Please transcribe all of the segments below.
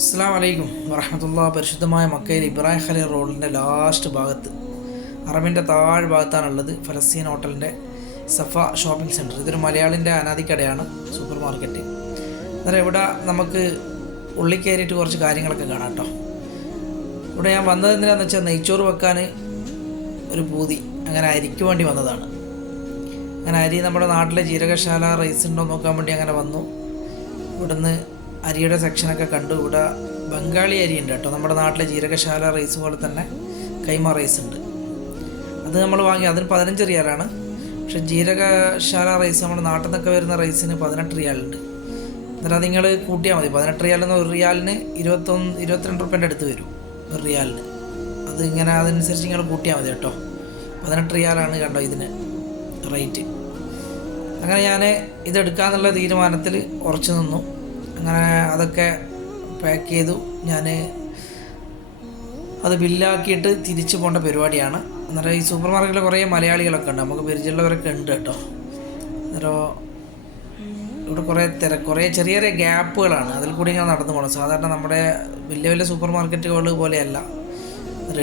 അസ്സലാമു അലൈക്കും വറഹ്മത്തുള്ളാഹി. പരിശുദ്ധമായ മക്കയിൽ ഇബ്രാഹിം ഖലീൽ റോഡിൻ്റെ ലാസ്റ്റ് ഭാഗത്ത് അറബിൻ്റെ താഴ് ഭാഗത്താണുള്ളത് ഫലസ്തീൻ ഹോട്ടലിൻ്റെ സഫ ഷോപ്പിംഗ് സെൻറ്റർ. ഇതൊരു മലയാളിൻ്റെ അനാദിക്കടയാണ്, സൂപ്പർ മാർക്കറ്റ്. അന്നേരം ഇവിടെ നമുക്ക് ഉള്ളിൽ കയറിയിട്ട് കുറച്ച് കാര്യങ്ങളൊക്കെ കാണാം കേട്ടോ. ഇവിടെ ഞാൻ വന്നത് എന്തിനാണെന്ന് വെച്ചാൽ നെയ്ച്ചോറ് വെക്കാൻ ഒരു പൂതി, അങ്ങനെ അരിക്ക് വേണ്ടി വന്നതാണ്. അങ്ങനെ അരി നമ്മുടെ നാട്ടിലെ ജീരകശാല റൈസ് ഉണ്ടോ നോക്കാൻ വേണ്ടി അങ്ങനെ വന്നു. ഇവിടുന്ന് അരിയുടെ സെക്ഷനൊക്കെ കണ്ടു. ഇവിടെ ബംഗാളി അരി ഉണ്ട് കേട്ടോ, നമ്മുടെ നാട്ടിലെ ജീരകശാല റൈസ് പോലെ തന്നെ കൈമ റൈസ് ഉണ്ട്. അത് നമ്മൾ വാങ്ങി, അതിന് 15 റിയാലാണ്. പക്ഷേ ജീരകശാല റൈസ് നമ്മുടെ നാട്ടിൽ നിന്നൊക്കെ വരുന്ന റൈസിന് 18 റിയാലുണ്ട്. എന്നിട്ട് അത് നിങ്ങൾ കൂട്ടിയാൽ മതി. 18 റിയാലെന്ന് ഒരു റിയാലിന് 22 റുപ്യൻ്റെ അടുത്ത് വരും ഒരു റിയാലിന്. അത് ഇങ്ങനെ അതനുസരിച്ച് നിങ്ങൾ കൂട്ടിയാൽ മതി കേട്ടോ. 18 റിയാലാണ് കണ്ടോ ഇതിന് റേറ്റ്. അങ്ങനെ ഞാൻ ഇതെടുക്കാമെന്നുള്ള തീരുമാനത്തിൽ ഉറച്ചു നിന്നു. അങ്ങനെ അതൊക്കെ പാക്ക് ചെയ്തു. ഞാൻ അത് ബില്ലാക്കിയിട്ട് തിരിച്ചു പോകേണ്ട പരിപാടിയാണ്. അന്നേരം ഈ സൂപ്പർ മാർക്കറ്റിൽ കുറേ മലയാളികളൊക്കെ ഉണ്ട്, നമുക്ക് പരിചയമുള്ളവരൊക്കെ ഉണ്ട് കേട്ടോ. അന്നേരം ഇവിടെ കുറേ ചെറിയ ചെറിയ ഗ്യാപ്പുകളാണ്, അതിൽ കൂടി ഇങ്ങനെ നടന്നു പോകണം. സാധാരണ നമ്മുടെ വലിയ വലിയ സൂപ്പർ മാർക്കറ്റുകൾ പോലെയല്ല,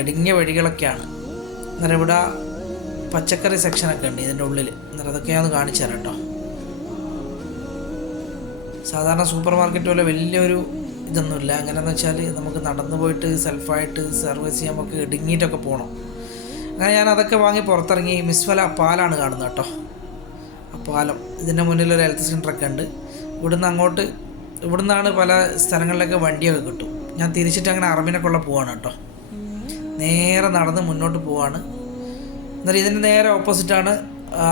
ഇടുങ്ങിയ വഴികളൊക്കെയാണ്. അന്നേരം ഇവിടെ പച്ചക്കറി സെക്ഷനൊക്കെ ഉണ്ട് ഇതിൻ്റെ ഉള്ളിൽ. അന്നേരം അതൊക്കെ ഞാൻ ഒന്ന് കാണിച്ചു തരാം കേട്ടോ. സാധാരണ സൂപ്പർ മാർക്കറ്റ് പോലെ വലിയൊരു ഇതൊന്നുമില്ല. എങ്ങനെയാണെന്ന് വെച്ചാൽ നമുക്ക് നടന്നു പോയിട്ട് സെൽഫായിട്ട് സർവീസ് ചെയ്യാൻ നമുക്ക് ഇടുങ്ങിയിട്ടൊക്കെ പോകണം. അങ്ങനെ ഞാൻ അതൊക്കെ വാങ്ങി പുറത്തിറങ്ങി. മിസ്ഫല പാലാണ് കാണുന്നത് കേട്ടോ. ആ പാലം, ഇതിൻ്റെ മുന്നിലൊരു ഹെൽത്ത് സെൻ്ററൊക്കെ ഉണ്ട്. ഇവിടുന്നാണ് പല സ്ഥലങ്ങളിലൊക്കെ വണ്ടിയൊക്കെ കിട്ടും. ഞാൻ തിരിച്ചിട്ട് അങ്ങനെ അറബിനൊക്കെയുള്ള പോവാണ് കേട്ടോ. നേരെ നടന്ന് മുന്നോട്ട് പോവാണ്. എന്നാലും ഇതിൻ്റെ നേരെ ഓപ്പോസിറ്റാണ്,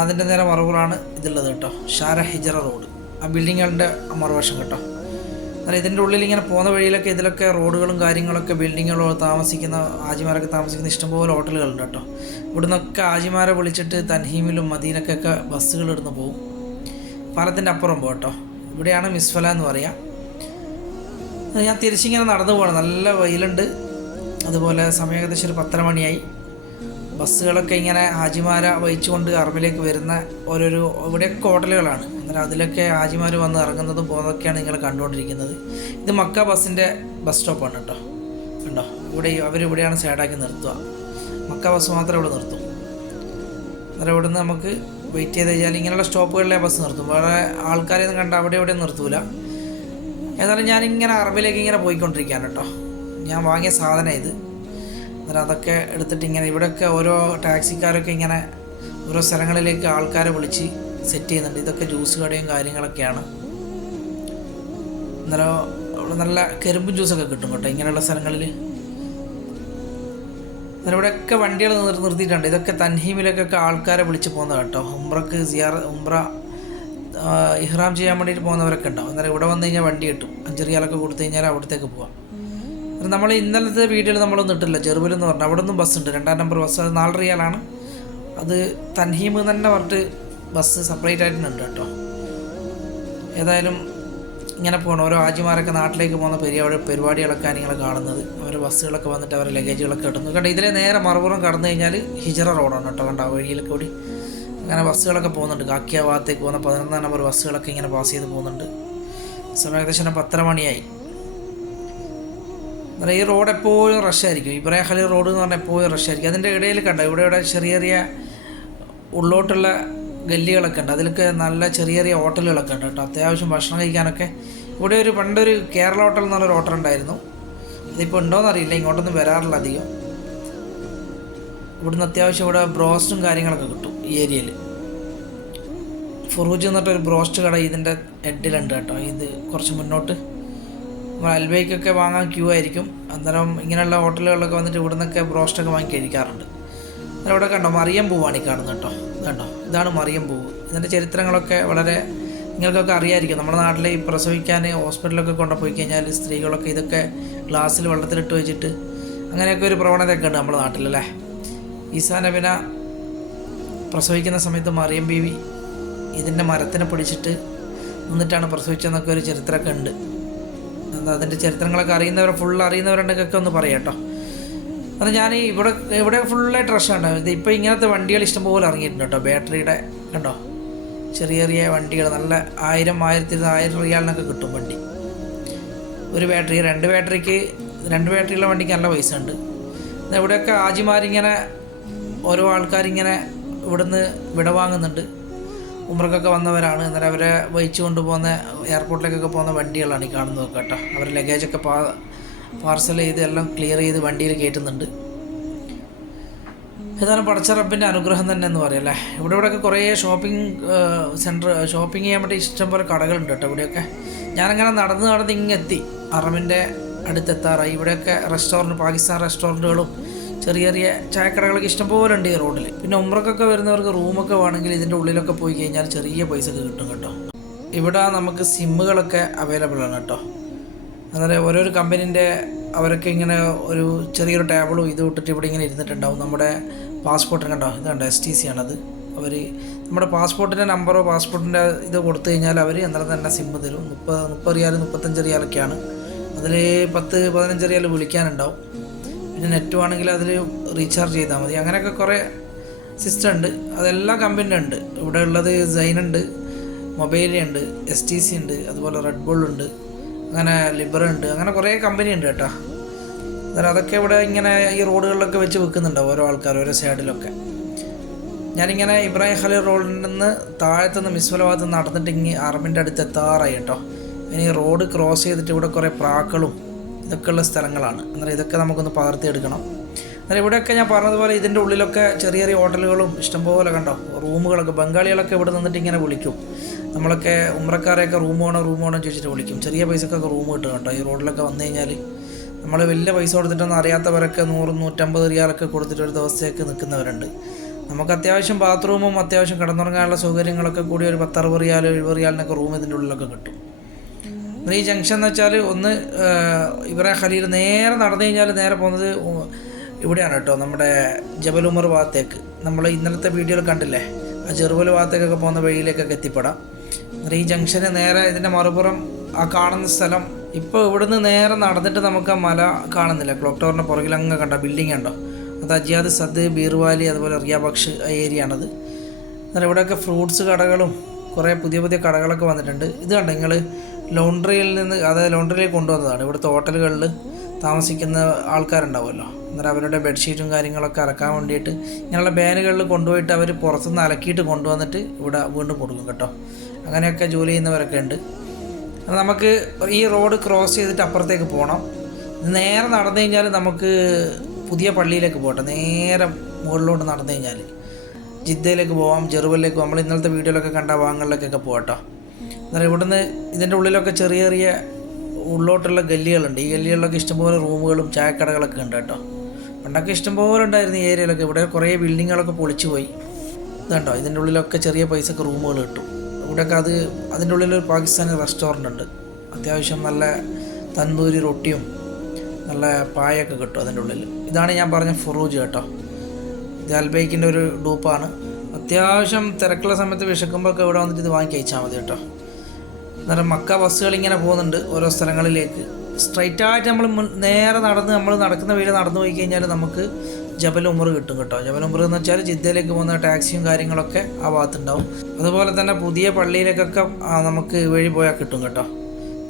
അതിൻ്റെ നേരെ മറുപുറാണ് ഇതുള്ളത് കേട്ടോ. ഷാര ഹിജറ റോഡ്, ആ ബിൽഡിങ്ങുകളുടെ മറുവശം കേട്ടോ. എന്നാൽ ഇതിൻ്റെ ഉള്ളിൽ ഇങ്ങനെ പോകുന്ന വഴിയിലൊക്കെ ഇതിലൊക്കെ റോഡുകളും കാര്യങ്ങളൊക്കെ ബിൽഡിങ്ങുകളോ താമസിക്കുന്ന ആജിമാരൊക്കെ താമസിക്കുന്ന ഇഷ്ടംപോലെ ഹോട്ടലുകളുണ്ട് കേട്ടോ. ഇവിടുന്നൊക്കെ ആജിമാരെ വിളിച്ചിട്ട് തൻഹീമിലും മദീനക്കൊക്കെ ബസ്സുകൾ ഇടുന്ന് പോകും. പാലത്തിൻ്റെ അപ്പുറം പോകും കേട്ടോ. ഇവിടെയാണ് മിസ്ഫല എന്ന് പറയാം. ഞാൻ തിരിച്ചിങ്ങനെ നടന്നു പോകണം. നല്ല വെയിലുണ്ട്. അതുപോലെ സമയം ഏകദേശം ഒരു 10 മണിയായി. ബസ്സുകളൊക്കെ ഇങ്ങനെ ഹാജിമാരെ വഹിച്ചുകൊണ്ട് അറബിലേക്ക് വരുന്ന ഓരോരോ ഇവിടെയൊക്കെ ഹോട്ടലുകളാണ്. അന്നേരം അതിലൊക്കെ ഹാജിമാർ വന്ന് ഇറങ്ങുന്നതും പോകുന്നതൊക്കെയാണ് നിങ്ങൾ കണ്ടുകൊണ്ടിരിക്കുന്നത്. ഇത് മക്ക ബസ്സിൻ്റെ ബസ് സ്റ്റോപ്പാണ് കേട്ടോ. കണ്ടോ, അവരിവിടെയാണ് സൈഡാക്കി നിർത്തുക. മക്ക ബസ് മാത്രമേ ഇവിടെ നിർത്തും. അന്നേരം ഇവിടുന്ന് നമുക്ക് വെയിറ്റ് ചെയ്ത് കഴിഞ്ഞാൽ ഇങ്ങനെയുള്ള സ്റ്റോപ്പുകളിലെ ബസ് നിർത്തും. വേറെ ആൾക്കാരെയൊന്നും കണ്ട അവിടെ എവിടെയും നിർത്തൂല. ഏതായാലും ഞാനിങ്ങനെ അറബിലേക്ക് ഇങ്ങനെ പോയിക്കൊണ്ടിരിക്കുകയാണ് കേട്ടോ. ഞാൻ വാങ്ങിയ സാധനം ഇത്. അന്നേരം അതൊക്കെ എടുത്തിട്ട് ഇങ്ങനെ ഇവിടെയൊക്കെ ഓരോ ടാക്സിക്കാരൊക്കെ ഇങ്ങനെ ഓരോ സ്ഥലങ്ങളിലേക്ക് ആൾക്കാരെ വിളിച്ച് സെറ്റ് ചെയ്യുന്നുണ്ട്. ഇതൊക്കെ ജ്യൂസ് കടയും കാര്യങ്ങളൊക്കെയാണ്. അന്നേരം അവിടെ നല്ല കരിമ്പും ജ്യൂസൊക്കെ കിട്ടും കേട്ടോ ഇങ്ങനെയുള്ള സ്ഥലങ്ങളിൽ. അന്നേരം ഇവിടെയൊക്കെ വണ്ടികൾ നിർത്തിയിട്ടുണ്ട്. ഇതൊക്കെ തൻഹീമിലേക്കൊക്കെ ആൾക്കാരെ വിളിച്ച് പോകുന്നത് കേട്ടോ. ഉംറക്ക് ഉംറ ഇഹ്റാം ചെയ്യാൻ വേണ്ടിയിട്ട് പോകുന്നവരൊക്കെ ഉണ്ടാവും. അന്നേരം ഇവിടെ വന്നു കഴിഞ്ഞാൽ വണ്ടി കിട്ടും. 5 റിയാലൊക്കെ കൊടുത്തു കഴിഞ്ഞാൽ അവിടത്തേക്ക് പോവാം. നമ്മൾ ഇന്നലത്തെ വീഡിയോയിൽ നമ്മളൊന്നും ഇട്ടില്ല. ജെറുബിൽ എന്ന് പറഞ്ഞാൽ അവിടെ നിന്നും ബസ്സുണ്ട്, 2 നമ്പർ ബസ്. അത് 4 റിയാലാണ്. അത് തൻഹീം തന്നെ പറഞ്ഞിട്ട് ബസ് സെപ്പറേറ്റ് ആയിട്ടുണ്ട് കേട്ടോ. ഏതായാലും ഇങ്ങനെ പോകണം. ഓരോ ആജിമാരൊക്കെ നാട്ടിലേക്ക് പോകുന്ന പരിപാടികളൊക്കെ നിങ്ങൾ കാണുന്നത്. അവരുടെ ബസ്സുകളൊക്കെ വന്നിട്ട് അവരുടെ ലഗേജുകളൊക്കെ ഇടുന്നു കണ്ടോ. ഇതിലെ നേരെ മറുപുറം കടന്നു കഴിഞ്ഞാൽ ഹിജറ റോഡാണ് കേട്ടോ. കണ്ടോ, വഴിയിൽ കൂടി അങ്ങനെ ബസ്സുകളൊക്കെ പോകുന്നുണ്ട്. കാക്കിയ ഭാഗത്തേക്ക് പോകുന്ന 11 നമ്പർ ബസ്സുകളൊക്കെ ഇങ്ങനെ പാസ് ചെയ്ത് പോകുന്നുണ്ട്. സമയം ഏകദേശം 10 മണിയായി. ഈ റോഡ് എപ്പോഴും റഷായിരിക്കും. ഇബ്രാഹിം ഖലീൽ റോഡ് എന്ന് പറഞ്ഞാൽ എപ്പോഴും റഷായിരിക്കും. അതിൻ്റെ ഇടയിൽ കണ്ടോ ഇവിടെ ചെറിയ ചെറിയ ഉള്ളോട്ടുള്ള ഗല്ലികളൊക്കെ ഉണ്ട്. അതിലൊക്കെ നല്ല ചെറിയ ചെറിയ ഹോട്ടലുകളൊക്കെ ഉണ്ട് കേട്ടോ. അത്യാവശ്യം ഭക്ഷണം കഴിക്കാനൊക്കെ. ഇവിടെ പണ്ടൊരു കേരള ഹോട്ടൽ എന്ന് പറഞ്ഞൊരു ഹോട്ടൽ ഉണ്ടായിരുന്നു. ഇതിപ്പോൾ ഉണ്ടോയെന്നറിയില്ല, ഇങ്ങോട്ടൊന്നും വരാറില്ല അധികം. ഇവിടുന്ന് അത്യാവശ്യം ഇവിടെ ബ്രോസ്റ്റും കാര്യങ്ങളൊക്കെ കിട്ടും ഈ ഏരിയയിൽ. ഫുറൂജ് എന്നിട്ടൊരു ബ്രോസ്റ്റ് കട ഇതിൻ്റെ ഹെഡിലുണ്ട് കേട്ടോ. ഇത് കുറച്ച് മുന്നോട്ട് നമ്മൾ അൽബയ്ക്കൊക്കെ വാങ്ങാൻ ക്യൂ ആയിരിക്കും. അന്നേരം ഇങ്ങനെയുള്ള ഹോട്ടലുകളിലൊക്കെ വന്നിട്ട് ഇവിടെ നിന്നൊക്കെ ബ്രോസ്റ്റൊക്കെ വാങ്ങി കഴിക്കാറുണ്ട്. അന്നേരം ഇവിടെ കണ്ടോ മറിയം പൂവാണ് ഈ കാണുന്നത് കേട്ടോ. കണ്ടോ, ഇതാണ് മറിയം പൂവ്. ഇതിൻ്റെ ചരിത്രങ്ങളൊക്കെ വളരെ നിങ്ങൾക്കൊക്കെ അറിയാമായിരിക്കും. നമ്മുടെ നാട്ടിൽ ഈ പ്രസവിക്കാൻ ഹോസ്പിറ്റലൊക്കെ കൊണ്ടുപോയി കഴിഞ്ഞാൽ സ്ത്രീകളൊക്കെ ഇതൊക്കെ ഗ്ലാസ്സിൽ വെള്ളത്തിലിട്ട് വെച്ചിട്ട് അങ്ങനെയൊക്കെ ഒരു പ്രവണതയൊക്കെ ഉണ്ട് നമ്മുടെ നാട്ടിലല്ലേ. ഈസാ നബിനെ പ്രസവിക്കുന്ന സമയത്ത് മറിയം ബീവി ഇതിൻ്റെ മരത്തിനെ പിടിച്ചിട്ട് നിന്നിട്ടാണ് പ്രസവിച്ചതെന്നൊക്കെ ഒരു ചരിത്രമൊക്കെ ഉണ്ട്. അതിൻ്റെ ചരിത്രങ്ങളൊക്കെ അറിയുന്നവരുണ്ടെങ്കിൽ ഒന്ന് പറയാം കേട്ടോ. അത് ഞാൻ ഇവിടെ ഫുള്ളായിട്ട് റഷാണ്. ഇത് ഇപ്പോൾ ഇങ്ങനത്തെ വണ്ടികൾ ഇഷ്ടംപോലെ ഇറങ്ങിയിട്ടുണ്ട് കേട്ടോ. ബാറ്ററിയുടെ കണ്ടോ, ചെറിയ ചെറിയ വണ്ടികൾ നല്ല 1000 റിയാലിനൊക്കെ കിട്ടും വണ്ടി. ഒരു ബാറ്ററി, 2 ബാറ്ററിക്ക് 2 ബാറ്ററിയുള്ള വണ്ടിക്ക് നല്ല പൈസ ഉണ്ട്. ഇവിടെയൊക്കെ ആജിമാരിങ്ങനെ ഓരോ ആൾക്കാരിങ്ങനെ ഇവിടുന്ന് വിട വാങ്ങുന്നുണ്ട്. ഉംറക്കൊക്കെ വന്നവരാണ്. അന്നേരം അവരെ വഹിച്ചു കൊണ്ടുപോകുന്ന എയർപോർട്ടിലേക്കൊക്കെ പോകുന്ന വണ്ടികളാണ് ഈ കാണുന്നത് കേട്ടോ. അവർ ലഗേജൊക്കെ പാർസൽ ചെയ്ത് എല്ലാം ക്ലിയർ ചെയ്ത് വണ്ടിയിൽ കയറ്റുന്നുണ്ട്. ഏതായാലും പടച്ച റബ്ബിൻ്റെ അനുഗ്രഹം തന്നെ എന്ന് പറയല്ലേ. ഇവിടെയൊക്കെ കുറേ ഷോപ്പിംഗ് ചെയ്യാൻ വേണ്ടി ഇഷ്ടംപോലെ കടകളുണ്ട് കേട്ടോ. ഇവിടെയൊക്കെ ഞാനങ്ങനെ നടന്ന് ഇങ്ങെത്തി ഹറമിൻ്റെ അടുത്തെത്താറായി. ഇവിടെയൊക്കെ പാകിസ്ഥാൻ റെസ്റ്റോറൻറ്റുകളും ചെറിയ ചായക്കടകളൊക്കെ ഇഷ്ടംപോലെ ഉണ്ട് ഈ റോഡിൽ. പിന്നെ ഉംറക്കൊക്കെ വരുന്നവർക്ക് റൂമൊക്കെ വേണമെങ്കിൽ ഇതിൻ്റെ ഉള്ളിലൊക്കെ പോയി കഴിഞ്ഞാൽ ചെറിയ പൈസക്ക് കിട്ടും കേട്ടോ. ഇവിടെ നമുക്ക് സിമ്മുകളൊക്കെ അവൈലബിൾ ആണ് കേട്ടോ. അന്നേരം ഓരോരോ കമ്പനീൻ്റെ അവരൊക്കെ ഇങ്ങനെ ഒരു ചെറിയൊരു ടേബിളും ഇത് ഇട്ടിട്ട് ഇവിടെ ഇങ്ങനെ ഇരുന്നിട്ടുണ്ടാവും. നമ്മുടെ പാസ്പോർട്ടിന് കണ്ടോ, ഇത് കണ്ടോ STC ആണത്. അവർ നമ്മുടെ പാസ്പോർട്ടിൻ്റെ നമ്പറോ പാസ്പോർട്ടിൻ്റെ ഇത് കൊടുത്തു കഴിഞ്ഞാൽ അവർ അന്നേരം തന്നെ സിമ്മ് തരും. 30 റിയാൽ 35 റിയാലൊക്കെയാണ്. അതിൽ 10-15 റിയാൽ വിളിക്കാനുണ്ടാവും. പിന്നെ നെറ്റ് ആണെങ്കിൽ അതിൽ റീചാർജ് ചെയ്താൽ മതി. അങ്ങനെയൊക്കെ കുറേ സിസ്റ്റം ഉണ്ട്. അതെല്ലാം കമ്പനിയുടെ ഉണ്ട്. ഇവിടെ ഉള്ളത് സൈനുണ്ട്, മൊബൈലുണ്ട്, STC ഉണ്ട്, അതുപോലെ റെഡ് ബുൾ ഉണ്ട്, അങ്ങനെ ലിബർ ഉണ്ട്, അങ്ങനെ കുറേ കമ്പനി ഉണ്ട് കേട്ടോ. അന്നേരം അതൊക്കെ ഇവിടെ ഇങ്ങനെ ഈ റോഡുകളിലൊക്കെ വെച്ച് വെക്കുന്നുണ്ടാവും ഓരോ ആൾക്കാർ ഓരോ സൈഡിലൊക്കെ. ഞാനിങ്ങനെ ഇബ്രാഹിം ഖലീൽ റോഡിൽ നിന്ന് താഴത്തുനിന്ന് മിസ്വല ഭാഗത്ത് നടന്നിട്ട് ഇങ്ങനെ ഹറമിൻ്റെ അടുത്ത് എത്താറായി കേട്ടോ. ഇനി റോഡ് ക്രോസ് ചെയ്തിട്ട് ഇവിടെ കുറേ പ്രാക്കളും ഇതൊക്കെ ഉള്ള സ്ഥലങ്ങളാണ്. അന്നേരം ഇതൊക്കെ നമുക്കൊന്ന് പകർത്തിയെടുക്കണം. അന്നേരം ഇവിടെയൊക്കെ ഞാൻ പറഞ്ഞതുപോലെ ഇതിൻ്റെ ഉള്ളിലൊക്കെ ചെറിയ ഹോട്ടലുകളും ഇഷ്ടംപോലെ കണ്ടോ, റൂമുകളൊക്കെ. ബംഗാളികളൊക്കെ ഇവിടെ നിന്നിട്ട് ഇങ്ങനെ വിളിക്കും. നമ്മളൊക്കെ ഉംറക്കാരെയൊക്കെ റൂം വേണോ ചോദിച്ചിട്ട് വിളിക്കും. ചെറിയ പൈസക്കൊക്കെ റൂം കിട്ടും കേട്ടോ. ഈ റോഡിലൊക്കെ വന്നു കഴിഞ്ഞാൽ നമ്മൾ വലിയ പൈസ കൊടുത്തിട്ടൊന്നും അറിയാത്തവരൊക്കെ 100-150 റിയാലൊക്കെ കൊടുത്തിട്ട് ഒരു ദിവസത്തേക്ക് നിൽക്കുന്നവരുണ്ട്. നമുക്ക് അത്യാവശ്യം ബാത്റൂമും അത്യാവശ്യം കിടന്നുറങ്ങാനുള്ള സൗകര്യങ്ങളൊക്കെ കൂടി ഒരു 10-60 റിയാൽ 70 റിയാലിനൊക്കെ റൂം ഇതിൻ്റെ ഉള്ളിലൊക്കെ കിട്ടും. ഈ ജംഗ്ഷൻ എന്ന് വെച്ചാൽ ഒന്ന് ഇബ്രാഹിം ഖലീൽ നേരെ നടന്നു കഴിഞ്ഞാൽ നേരെ പോകുന്നത് ഇവിടെയാണ് കേട്ടോ, നമ്മുടെ ജബൽ ഉമർ ഭാഗത്തേക്ക്. നമ്മൾ ഇന്നലത്തെ വീഡിയോയിൽ കണ്ടില്ലേ, ആ ജെറുവൽ ഭാഗത്തേക്കൊക്കെ പോകുന്ന വഴിയിലേക്കൊക്കെ എത്തിപ്പെടാം. ഈ ജംഗ്ഷന് നേരെ ഇതിൻ്റെ മറുപുറം ആ കാണുന്ന സ്ഥലം. ഇപ്പോൾ ഇവിടുന്ന് നേരെ നടന്നിട്ട് നമുക്ക് ആ മല കാണുന്നില്ല, ക്ലോക്ക് ടവറിൻ്റെ പുറകിലങ്ങ് കണ്ട ബിൽഡിംഗ് ഉണ്ടോ, അത് അജിയാദ് സദ് ബീർവാലി അതുപോലെ റിയാബക്ഷ് ആ ഏരിയ ആണത്. എന്നാൽ ഇവിടെയൊക്കെ ഫ്രൂട്ട്സ് കടകളും കുറേ പുതിയ കടകളൊക്കെ വന്നിട്ടുണ്ട്. ഇത് കണ്ടോ നിങ്ങൾ, ലോണ്ട്രിയിൽ നിന്ന്, അതായത് ലോണ്ട്രിയിലേക്ക് കൊണ്ടുവന്നതാണ്. ഇവിടുത്തെ ഹോട്ടലുകളിൽ താമസിക്കുന്ന ആൾക്കാരുണ്ടാവുമല്ലോ, അന്നേരം അവരുടെ ബെഡ്ഷീറ്റും കാര്യങ്ങളൊക്കെ അലക്കാൻ വേണ്ടിയിട്ട് ഇങ്ങനെയുള്ള ബാനുകളിൽ കൊണ്ടുപോയിട്ട് അവർ പുറത്തുനിന്ന് അലക്കിയിട്ട് കൊണ്ടുവന്നിട്ട് ഇവിടെ വീണ്ടും കൊടുക്കും കേട്ടോ. അങ്ങനെയൊക്കെ ജോലി ചെയ്യുന്നവരൊക്കെ ഉണ്ട്. നമുക്ക് ഈ റോഡ് ക്രോസ് ചെയ്തിട്ട് അപ്പുറത്തേക്ക് പോകണം. നേരെ നടന്നു കഴിഞ്ഞാൽ നമുക്ക് പുതിയ പള്ളിയിലേക്ക് പോകട്ടെ. നേരെ മുകളിലോട്ട് നടന്നു കഴിഞ്ഞാൽ ജിദ്ദയിലേക്ക് പോവാം, ജെറുവലിലേക്ക് പോകാം. നമ്മൾ ഇന്നലത്തെ വീഡിയോയിലൊക്കെ കണ്ട ഭാഗങ്ങളിലേക്കൊക്കെ പോകട്ടോ. അന്നേരം ഇവിടുന്ന് ഇതിൻ്റെ ഉള്ളിലൊക്കെ ചെറിയ ഉള്ളോട്ടുള്ള ഗല്ലികളുണ്ട്. ഈ ഗല്ലികളിലൊക്കെ ഇഷ്ടംപോലെ റൂമുകളും ചായക്കടകളൊക്കെ ഉണ്ട് കേട്ടോ. പണ്ടൊക്കെ ഇഷ്ടംപോലെ ഉണ്ടായിരുന്നു ഈ ഏരിയയിലൊക്കെ. ഇവിടെ കുറേ ബിൽഡിങ്ങുകളൊക്കെ പൊളിച്ചു പോയി. ഇതുണ്ടോ, ഇതിൻ്റെ ഉള്ളിലൊക്കെ ചെറിയ പൈസക്ക് റൂമുകൾ കിട്ടും. ഇവിടെയൊക്കെ അതിൻ്റെ ഉള്ളിലൊരു പാകിസ്ഥാനി റെസ്റ്റോറൻ്റ് ഉണ്ട്. അത്യാവശ്യം നല്ല തന്തൂരി റൊട്ടിയും നല്ല പായൊക്കെ കിട്ടും അതിൻ്റെ ഉള്ളിൽ. ഇതാണ് ഞാൻ പറഞ്ഞ ഫുറൂജ് കേട്ടോ. ഇത് അൽബൈക്കിൻ്റെ ഒരു ഡൂപ്പാണ്. അത്യാവശ്യം തിരക്കുള്ള സമയത്ത് വിശക്കുമ്പോഴൊക്കെ ഇവിടെ വന്നിട്ട് ഇത് വാങ്ങി കഴിച്ചാൽ മതി കേട്ടോ. അന്നേരം മക്ക ബസ്സുകൾ ഇങ്ങനെ പോകുന്നുണ്ട് ഓരോ സ്ഥലങ്ങളിലേക്ക്. സ്ട്രൈറ്റായിട്ട് നമ്മൾ നേരെ നമ്മൾ നടക്കുന്ന വഴി നടന്നു പോയി കഴിഞ്ഞാൽ നമുക്ക് ജബൽ ഉമർ കിട്ടും കേട്ടോ. ജബൽ ഉമർ എന്ന് വെച്ചാൽ ജിദ്ദയിലേക്ക് പോകുന്ന ടാക്സിയും കാര്യങ്ങളൊക്കെ ആ ഭാഗത്തുണ്ടാവും. അതുപോലെ തന്നെ പുതിയ പള്ളിയിലേക്കൊക്കെ നമുക്ക് വഴി പോയാൽ കിട്ടും കേട്ടോ.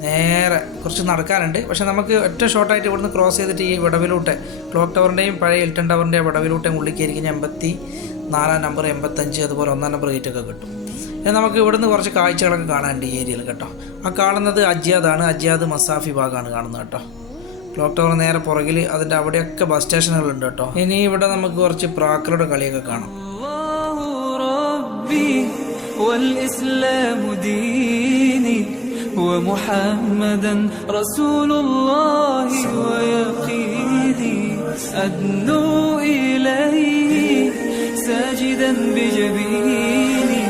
നേരെ കുറച്ച് നടക്കാനുണ്ട്, പക്ഷെ നമുക്ക് ഒറ്റ ഷോർട്ടായിട്ട് ഇവിടുന്ന് ക്രോസ് ചെയ്തിട്ട് ഈ വിടവിലൂട്ടെ ക്ലോക്ക് ടവറിൻ്റെയും പഴയ ഹിൽട്ടൺ ടവറിൻ്റെയും വിടവിലൂട്ടേയും ഉള്ളിൽ കയറിക്കഴിഞ്ഞാൽ 84 നമ്പർ 85 അതുപോലെ 1 നമ്പർ ഗേറ്റൊക്കെ കിട്ടും. നമുക്ക് ഇവിടുന്ന് കുറച്ച് കാഴ്ചകളൊക്കെ കാണാനുണ്ട് ഈ ഏരിയയിൽ കേട്ടോ. ആ കാണുന്നത് അജിയാദാണ്. അജിയാദ് മസാഫി ഭാഗമാണ് കാണുന്നത് കേട്ടോ. ക്ലോക്ക് ടവർ നേരെ പുറകിൽ അതിൻ്റെ അവിടെയൊക്കെ ബസ് സ്റ്റേഷനുകളുണ്ട് കേട്ടോ. ഇനി ഇവിടെ നമുക്ക് കുറച്ച് പ്രാക്കളുടെ കളിയൊക്കെ കാണാം. ومحمدا رسول الله ويقيني أدنو إليه ساجدا بجبيني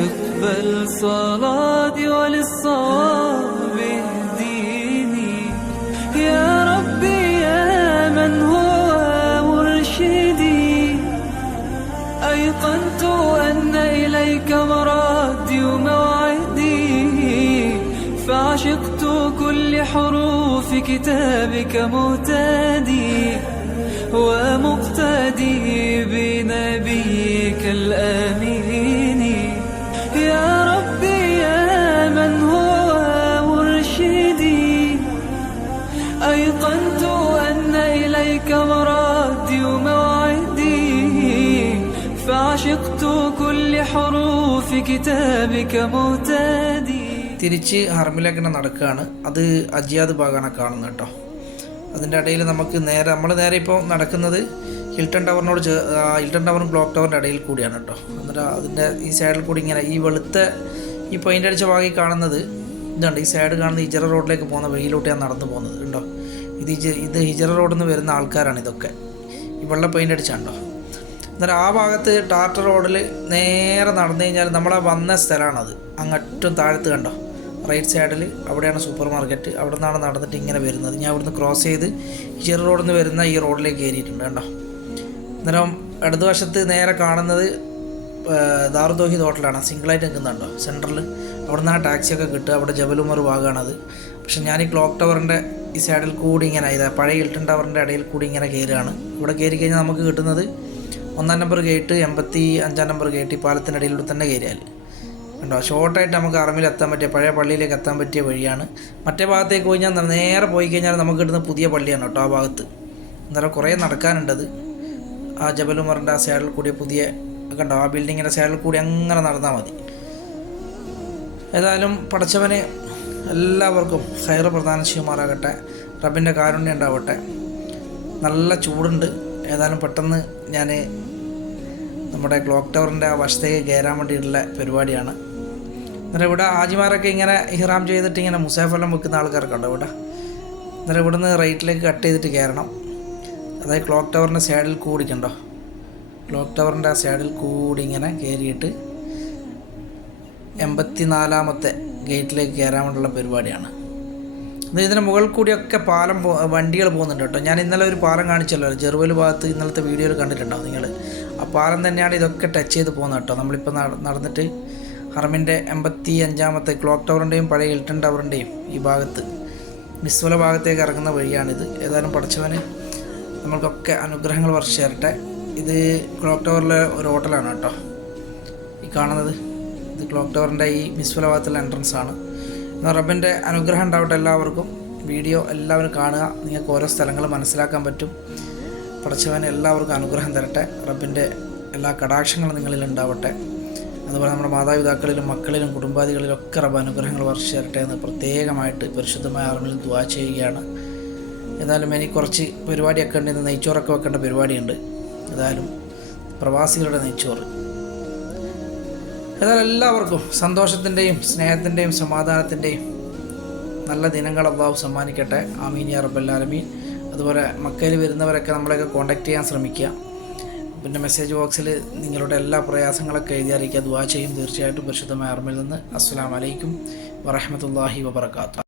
اقبل صلاتي وللصواب اهديني يا ربي يا من هو مرشدي أيقنت أن إليك مرادي وموعدي فعشقت كل حروف كتابك مهتدي ومقتدي بنبيك الآمين يا ربي يا من هو مرشدي أيقنت أن إليك مرادي وموعدي فعشقت كل حروف كتابك مهتدي. തിരിച്ച് ഹറമിലേക്ക് തന്നെ നടക്കുകയാണ്. അത് അജിയാദ് ഭാഗമാണ് കാണുന്നത് കേട്ടോ. അതിൻ്റെ ഇടയിൽ നമുക്ക് നമ്മൾ നേരെ ഇപ്പോൾ നടക്കുന്നത് ഹിൽട്ടൺ ടവറും ക്ലോക്ക് ടവറിൻ്റെ ഇടയിൽ കൂടിയാണ് കേട്ടോ. എന്നിട്ട് അതിൻ്റെ ഈ സൈഡിൽ കൂടി ഇങ്ങനെ ഈ വെളുത്ത ഈ പെയിൻ്റ് അടിച്ച ഭാഗം കാണുന്നത് ഇതുണ്ട്. ഈ സൈഡ് കാണുന്ന ഹിജറ റോഡിലേക്ക് പോകുന്ന വഴിയിലോട്ട് ഞാൻ നടന്നു പോകുന്നത് ഉണ്ടോ. ഇത് ഹിജറ റോഡിൽ നിന്ന് വരുന്ന ആൾക്കാരാണ് ഇതൊക്കെ. ഈ വെള്ള പെയിൻ്റ് അടിച്ചാണ്ടോ. എന്നിട്ട് ആ ഭാഗത്ത് ടാറ്റ റോഡിൽ നേരെ നടന്നു കഴിഞ്ഞാൽ നമ്മളെ വന്ന സ്ഥലമാണത്. അങ്ങറ്റവും താഴത്ത് കണ്ടോ റൈറ്റ് സൈഡിൽ അവിടെയാണ് സൂപ്പർ മാർക്കറ്റ്. അവിടെ നിന്നാണ് നടന്നിട്ട് ഇങ്ങനെ വരുന്നത്. ഞാൻ ഇവിടുന്ന് ക്രോസ് ചെയ്ത് ഹിജറ റോഡിൽ നിന്ന് വരുന്ന ഈ റോഡിലേക്ക് കയറിയിട്ടുണ്ട് കണ്ടോ. അന്നേരം ഇടതുവശത്ത് നേരെ കാണുന്നത് ദാറുൽ തൗഹീദ് ഹോട്ടലാണ്. സിംഗിളായിട്ട് നിൽക്കുന്നുണ്ടോ സെൻറ്ററിൽ. അവിടെ നിന്നാണ് ടാക്സിയൊക്കെ കിട്ടുക. അവിടെ ജബൽ ഉമർ ഭാഗമാണത്. പക്ഷെ ഞാൻ ഈ ക്ലോക്ക് ടവറിൻ്റെ ഈ സൈഡിൽ കൂടി ഇങ്ങനെ പഴയ ഹിൽട്ടൺ ടവറിൻ്റെ ഇടയിൽ കൂടി ഇങ്ങനെ കയറുകയാണ്. ഇവിടെ കയറി കഴിഞ്ഞാൽ നമുക്ക് കിട്ടുന്നത് 1-ാം നമ്പർ ഗേറ്റ്, 85-ാം നമ്പർ ഗേറ്റ്, ഈ പാലത്തിനിടയിലൂടെ തന്നെ കയറിയാൽ കണ്ടോ. ഷോർട്ടായിട്ട് നമുക്ക് അറമിൽ എത്താൻ പറ്റിയ പഴയ പള്ളിയിലേക്ക് എത്താൻ പറ്റിയ വഴിയാണ്. മറ്റേ ഭാഗത്തേക്ക് പോയി കഴിഞ്ഞാൽ നേരെ പോയി കഴിഞ്ഞാൽ നമുക്ക് കിട്ടുന്ന പുതിയ പള്ളിയാണ് കേട്ടോ ആ ഭാഗത്ത്. അന്നേരം കുറേ നടക്കാനുണ്ടത്. ആ ജബൽ ഉമറിൻ്റെ ആ സൈഡിൽ കൂടി പുതിയ കണ്ടോ ആ ബിൽഡിങ്ങിൻ്റെ സൈഡിൽ കൂടി അങ്ങനെ നടന്നാൽ മതി. ഏതായാലും പടച്ചവന് എല്ലാവർക്കും ഖൈർ പ്രദാനം ചെയ്യുമാറാകട്ടെ. റബ്ബിൻ്റെ കാരുണ്യം ഉണ്ടാവട്ടെ. നല്ല ചൂടുണ്ട്. ഏതായാലും പെട്ടെന്ന് ഞാൻ നമ്മുടെ ക്ലോക്ക് ടവറിൻ്റെ ആ വശത്തേക്ക് കയറാൻ വേണ്ടിയിട്ടുള്ള പരിപാടിയാണ്. അന്നേരം ഇവിടെ ഹാജിമാരൊക്കെ ഇങ്ങനെ ഇഹ്റാം ചെയ്തിട്ട് ഇങ്ങനെ മുസാഫെല്ലാം വെക്കുന്ന ആൾക്കാരൊക്കെ ഉണ്ടോ ഇവിടെ. അന്നേരം ഇവിടുന്ന് റൈറ്റിലേക്ക് കട്ട് ചെയ്തിട്ട് കയറണം. അതായത് ക്ലോക്ക് ടവറിൻ്റെ സൈഡിൽ കൂടിക്കണ്ടോ. ക്ലോക്ക് ടവറിൻ്റെ ആ സൈഡിൽ കൂടി ഇങ്ങനെ കയറിയിട്ട് 84-ാമത്തെ ഗേറ്റിലേക്ക് കയറാൻ വേണ്ടിയുള്ള പരിപാടിയാണ്. ഇതിന് മുകളിൽ കൂടിയൊക്കെ വണ്ടികൾ പോകുന്നുണ്ട് കേട്ടോ. ഞാൻ ഇന്നലെ ഒരു പാലം കാണിച്ചല്ലോ ജെറുവൽ ഭാഗത്ത്, ഇന്നലത്തെ വീഡിയോയിൽ കണ്ടിട്ടുണ്ടാവും നിങ്ങൾ. ആ പാലം തന്നെയാണ് ഇതൊക്കെ ടച്ച് ചെയ്ത് പോകുന്നത് കേട്ടോ. നമ്മളിപ്പോൾ നടന്നിട്ട് ഹറമിൻ്റെ 85-ാമത്തെ ക്ലോക്ക് ടവറിൻ്റെയും പഴയ ഹിൽട്ടൺ ടവറിൻ്റെയും ഈ ഭാഗത്ത് മിസ്വല ഭാഗത്തേക്ക് ഇറങ്ങുന്ന വഴിയാണിത്. ഏതായാലും പഠിച്ചവന് നമ്മൾക്കൊക്കെ അനുഗ്രഹങ്ങൾ വർഷിച്ച് തരട്ടെ. ഇത് ക്ലോക്ക് ടവറിലെ ഒരു ഹോട്ടലാണ് കേട്ടോ ഈ കാണുന്നത്. ഇത് ക്ലോക്ക് ടവറിൻ്റെ ഈ മിസ്വല ഭാഗത്തുള്ള എൻട്രൻസ് ആണ്. റബ്ബിൻ്റെ അനുഗ്രഹം ഉണ്ടാവട്ടെ എല്ലാവർക്കും. വീഡിയോ എല്ലാവരും കാണുക. നിങ്ങൾക്ക് ഓരോ സ്ഥലങ്ങൾ മനസ്സിലാക്കാൻ പറ്റും. പടച്ചവന് എല്ലാവർക്കും അനുഗ്രഹം തരട്ടെ. റബ്ബിൻ്റെ എല്ലാ കടാക്ഷങ്ങളും നിങ്ങളിൽ ഉണ്ടാവട്ടെ. അതുപോലെ നമ്മുടെ മാതാപിതാക്കളിലും മക്കളിലും കുടുംബാദികളിലൊക്കെ റബ്ബ് അനുഗ്രഹങ്ങൾ വർഷിച്ച് തരട്ടെ എന്ന് പ്രത്യേകമായിട്ട് പരിശുദ്ധമായ അറമിൽ ദുആ ചെയ്യുകയാണ്. ഏതായാലും എനിക്ക് കുറച്ച് പരിപാടിയൊക്കെ ഉണ്ട്. ഇന്ന് നെയ്ച്ചോറൊക്കെ വെക്കേണ്ട പരിപാടിയുണ്ട്. ഏതായാലും പ്രവാസികളുടെ നെയ്ച്ചോറ്. ഏതായാലും എല്ലാവർക്കും സന്തോഷത്തിൻ്റെയും സ്നേഹത്തിൻ്റെയും സമാധാനത്തിൻ്റെയും നല്ല ദിനങ്ങൾ അല്ലാഹു സമ്മാനിക്കട്ടെ. ആമീൻ യാ റബ്ബൽ ആലമീൻ. അതുപോലെ മക്കയിൽ വരുന്നവരൊക്കെ നമ്മളെയൊക്കെ കോൺടാക്റ്റ് ചെയ്യാൻ ശ്രമിക്കുക. പിന്നെ മെസ്സേജ് ബോക്സിൽ നിങ്ങളുടെ എല്ലാ പ്രയാസങ്ങളൊക്കെ എഴുതി അറിയിക്കുക. ദുആ ചെയ്യും തീർച്ചയായിട്ടും പരിശുദ്ധമായ അറമിൽ നിന്ന്. അസ്സലാമു അലൈക്കും വറഹ്മത്തുള്ളാഹി വബറകാതുഹു.